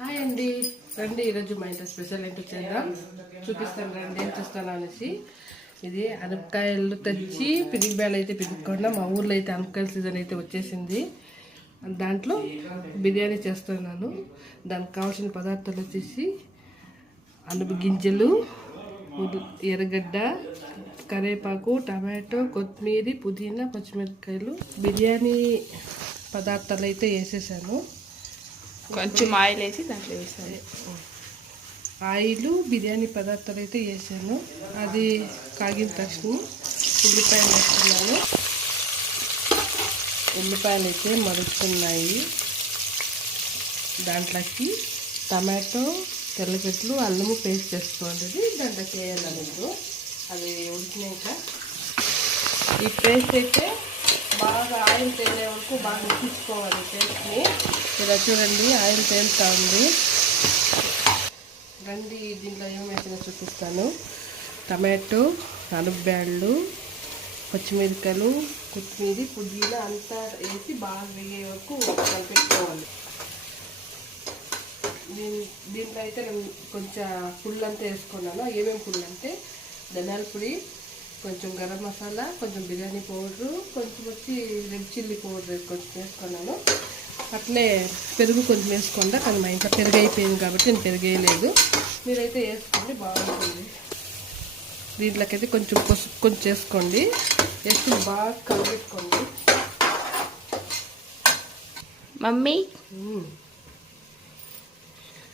Hi అండి, రండి. ఈరోజు మా ఇంట్లో స్పెషల్ ఏంటో చేద్దాం, చూపిస్తాను రండి ఏం చేస్తాను అనేసి. ఇది అనపకాయలు తెచ్చి పిరిగిబ్యాలు అయితే పిరుక్కుండా, మా ఊర్లో అయితే అనపకాయల సీజన్ అయితే వచ్చేసింది. దాంట్లో బిర్యానీ చేస్తున్నాను. దానికి కావాల్సిన పదార్థాలు వచ్చేసి అనప గింజలు, ఎర్రగడ్డ, కరివేపాకు, టమాటో, కొత్తిమీర, పుదీనా, పచ్చిమిరపకాయలు. బిర్యానీ పదార్థాలు అయితే వేసేసాను. కొంచెం ఆయిల్ వేసి దాంట్లో వేసాను. ఆయిల్ బిర్యానీ పదార్థాలు అయితే వేసాను. అది కాగిన తక్షణ ఉల్లిపాయలు వేస్తున్నాను. ఉల్లిపాయలు అయితే మరుగుతున్నాయి. దాంట్లోకి టమాటో, తెల్లగడ్డలు, అల్లము పేస్ట్ చేసుకోండి. దాంట్లోకి వేయాలి. అది ఉడికినాక ఈ పేస్ట్ అయితే బాగా ఆయిల్ తేలే వరకు బాగా తీసుకోవాలి పేస్ట్ని. ఇలా చూడండి, ఆయిల్ తేలుతూ ఉంది. రండి దీంట్లో ఏం వేసినా చూపిస్తాను. టమాటో, అనపబ్యాళ్ళు, పచ్చిమిరపకాయలు, కొత్తిమీర, పుదీనా అంతా వేసి బాగా వేగే వరకు కలిపెట్టుకోవాలి. దీంట్లో అయితే నేను కొంచెం పుల్లు అంతా వేసుకున్నాను. ఏమేమి పుల్లు అంటే ధనియాల పొడి, కొంచెం గరం మసాలా, కొంచెం బిర్యానీ పౌడరు, కొంచెం వచ్చి రెడ్ చిల్లీ పౌడర్ కొంచెం వేసుకున్నాను. అట్లే పెరుగు కొంచెం వేసుకోండి. కానీ మా ఇంట్లో పెరుగు అయిపోయింది కాబట్టి నేను పెరుగు వేయలేదు. మీరైతే వేసుకోండి, బాగుంటుంది. దీంట్లోకి అయితే కొంచెం పసుపు కొంచెం వేసుకోండి. వేసుకుని బాగా కలిపెట్టుకోండి. మమ్మీ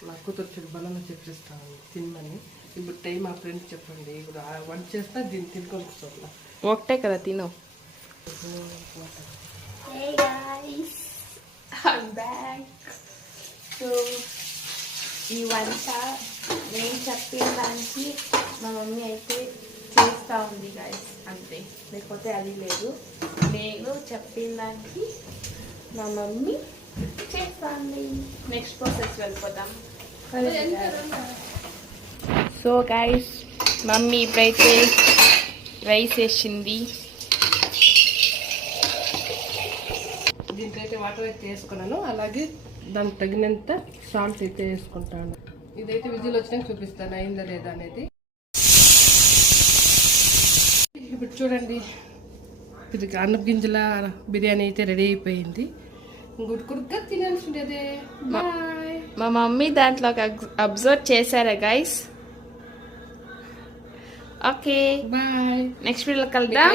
నా కూతురు చెడు బలంగా చెప్పిస్తాను తినమని. ఇప్పుడు టైం మా ఫ్రెండ్స్ చెప్పండి. ఇప్పుడు వంట చేస్తా, దీన్ని తినుకొని వస్తున్నా. ఒకటే కదా తిను. సో ఈ వంట నేను చెప్పిన దానికి మా మమ్మీ అయితే చేస్తూ ఉంది గైస్, అంతే. లేకపోతే అది లేదు. నేను చెప్పిన దానికి మా మమ్మీ చేస్తుంది. నెక్స్ట్ ప్రాసెస్ వెళ్ళిపోతాం. సో గైస్, మమ్మీ ఇప్పుడైతే రైస్ వేసింది. దీంట్లో అయితే వాటర్ అయితే వేసుకున్నాను. అలాగే దానికి తగినంత సాల్ట్ అయితే వేసుకుంటాను. ఇదైతే విజిల్ వచ్చినాక చూపిస్తాను అయిందా లేదా అనేది. ఇప్పుడు చూడండి, ఇది అనప గింజల బిర్యానీ అయితే రెడీ అయిపోయింది. గుడ్కుడుగా తినాల్సి ఉండేదే. బాయ్. మా మమ్మీ దాంట్లో అబ్జర్వ్ చేశారా గైస్? Okay, bye. నెక్స్ట్ వీడియోలో కలుద్దాం.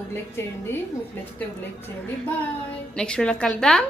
ఒక లైక్ చేయండి, మీకు నచ్చితే ఒక లైక్ చేయండి. బాయ్. నెక్స్ట్ వీడియోలో కలుద్దాం.